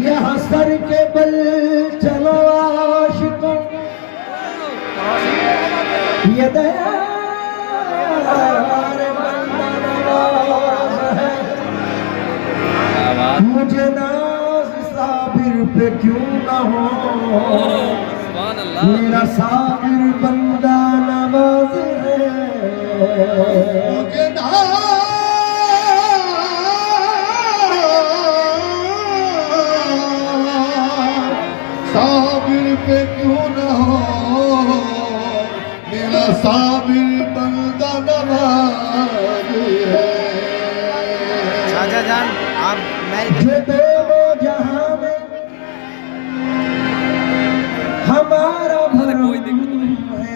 यहाँ सर के बल चलो आशिकों, ये दयार बंदा नवाज है। मुझे नाज साबिर पे क्यों ना हो, मेरा साबिर बंदा नवाज है। मुझे साबिर पे क्यों न हो, मेरा साबिर बंदा नवाज है। शाहजहां जान आप जो दोनों जहां में हमारा भरम है,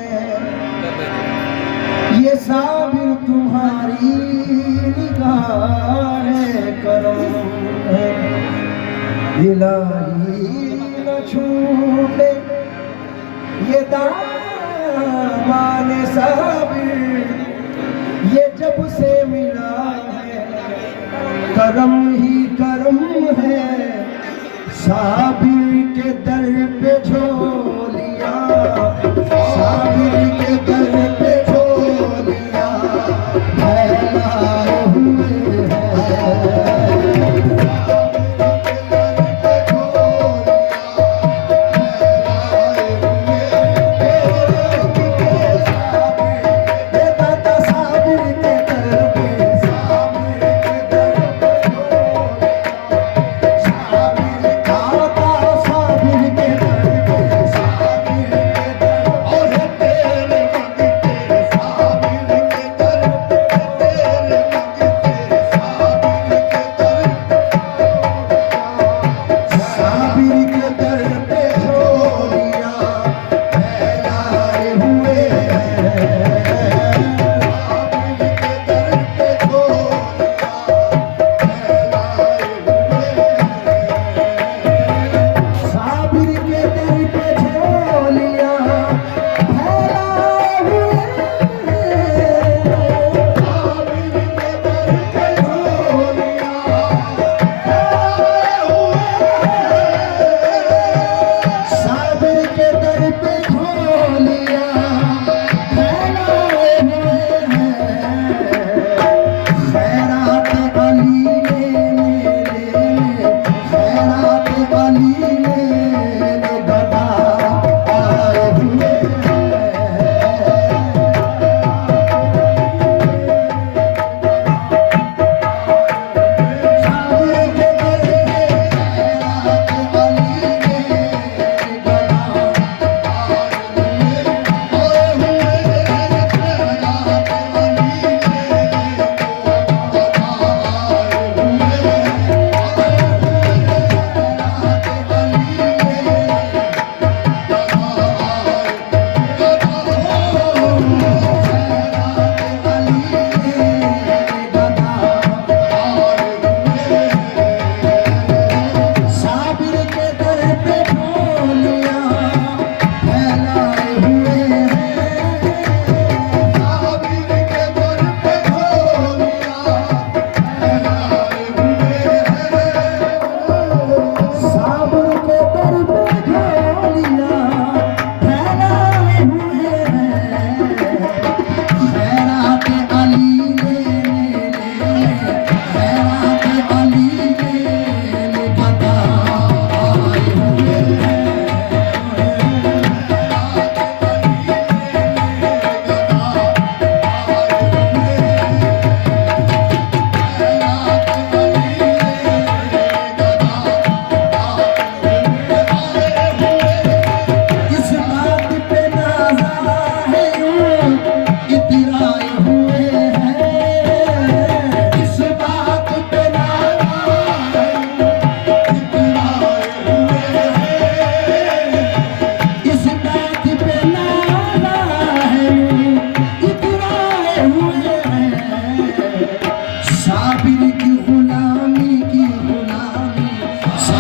ये साबिर तुम्हारी निगाह करम है। इलाही छूटे ये दामन साबिर, ये जब से मिला है करम ही करम है। साबिर के दर पे झोलिया, साबिर के दर पे झोलिया फैलाए हुए हैं। साबिर के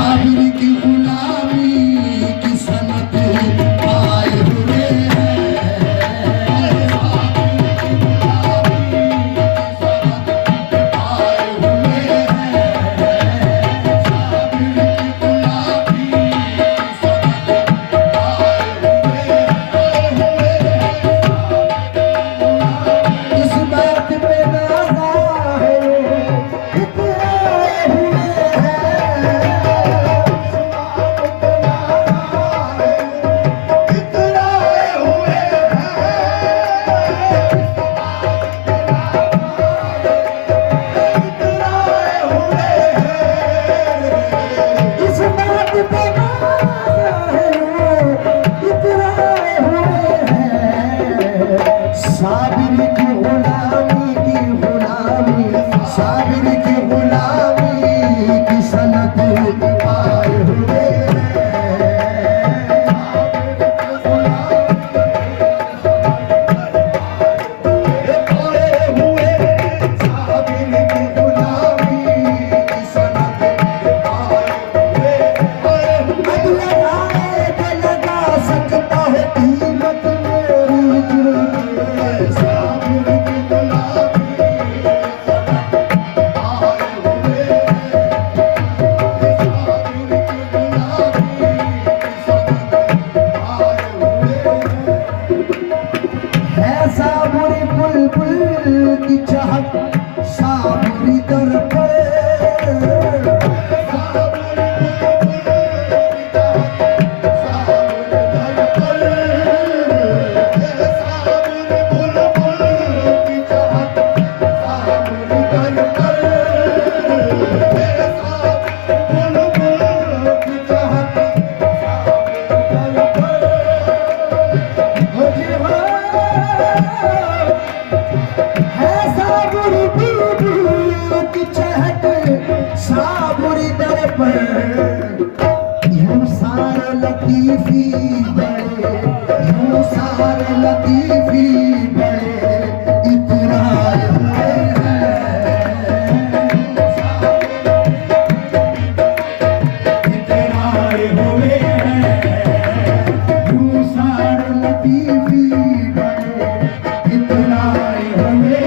साबिर की गुलामी की सनत आए हुए इस बात पे नाज़ा है इतराए हुए इस बात पे नाज़ा है इतराए हुए साबिर की गुलामी साबिर की गुलामी की सनत आए हुए साबिर की गुलामी की सनत लगा सकता है कीमत मेरी साबिर की है साबुरी बुलबुल की चाहत साबुरी दर पर है साबुरी बुलबुल की चहट साबुरी दर पर यूं सारे लतीफी बड़े यूं सारे लतीफी बड़े इतराए हुए इतराए हुए यूं सारे लतीफी बड़े इतराए हुए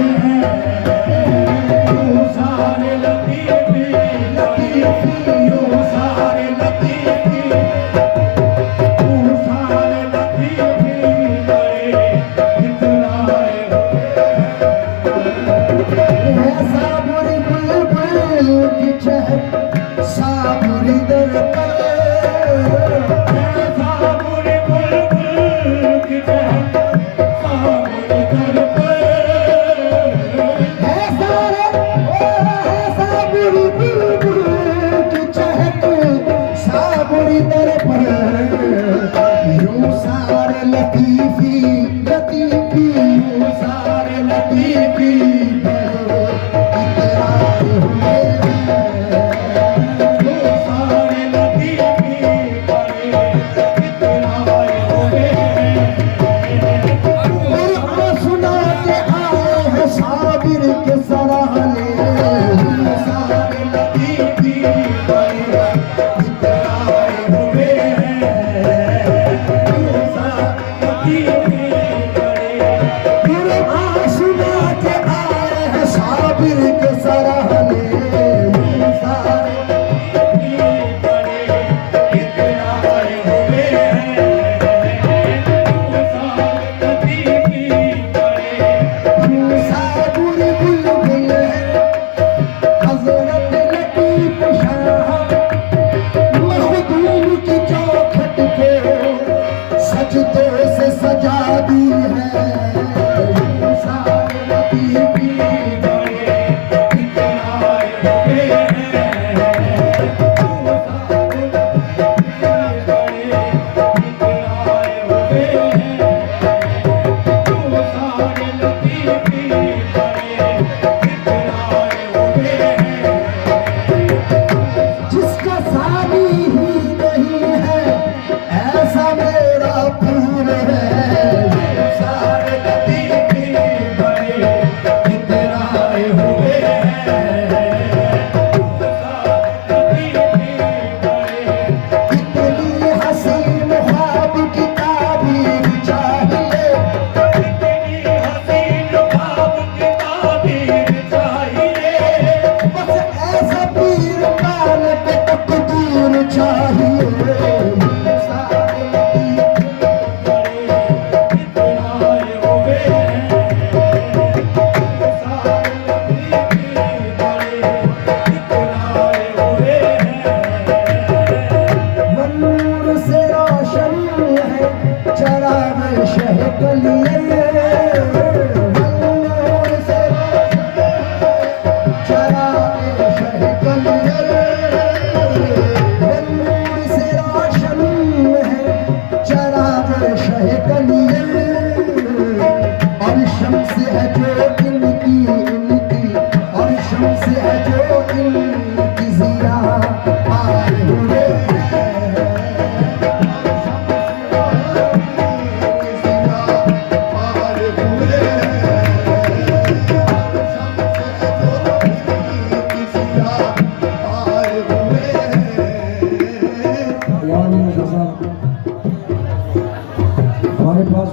यूं सारे लतीफी यूं सारे लतीफी यूं सारे लतीफी बड़े इतराए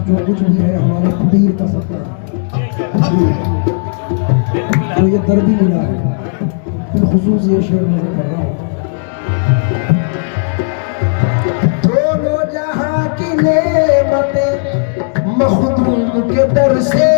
जो कुछ भी है हमारे पीर का सपना है। तो ये दर्द भी मिला है, बिलखुसूस ये शेर मैं कर रहा हूँ। दोनों जहां की नेमतें मखदूम के दर से,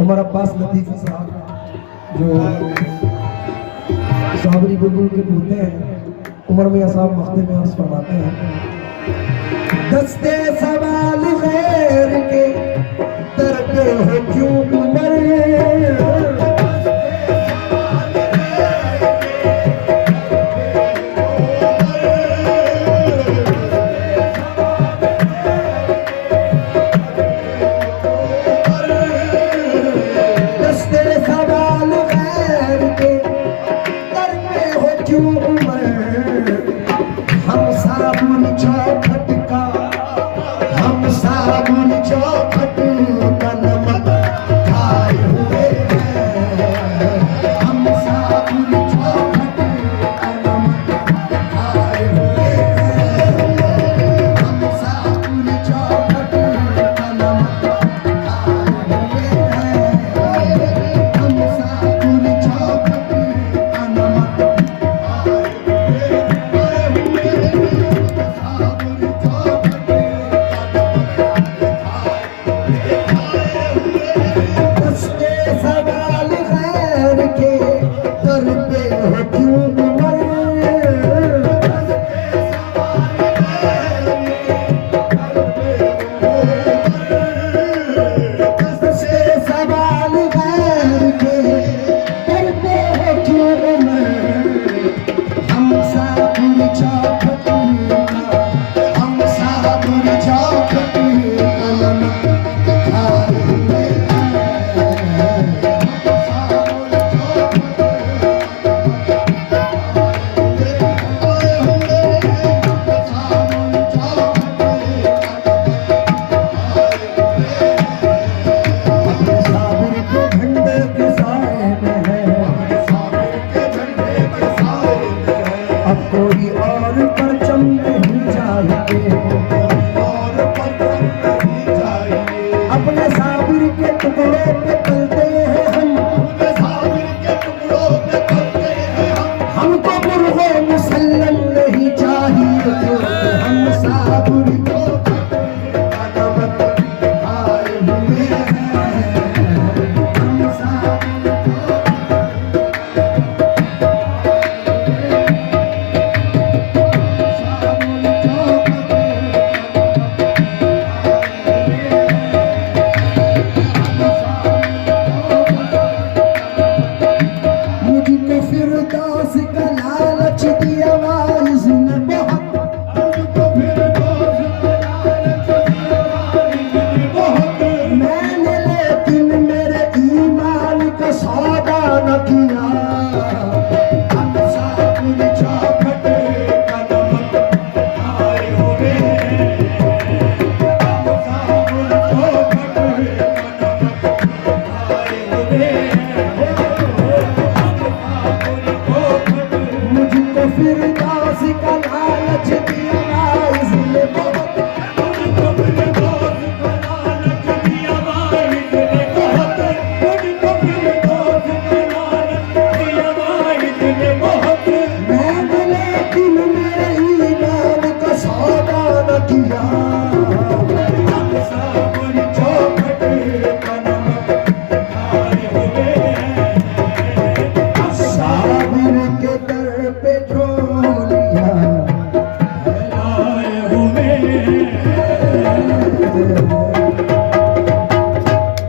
उमर अब्बास लतीफ़ी साहब जो साबरी बुलबुल के पूते हैं, उमर मियां साहब मख्ते में अर्ज़ फरमाते हैं, दस्ते सवाल गैर के दर पे हो क्यों उमर, सौदा न किया।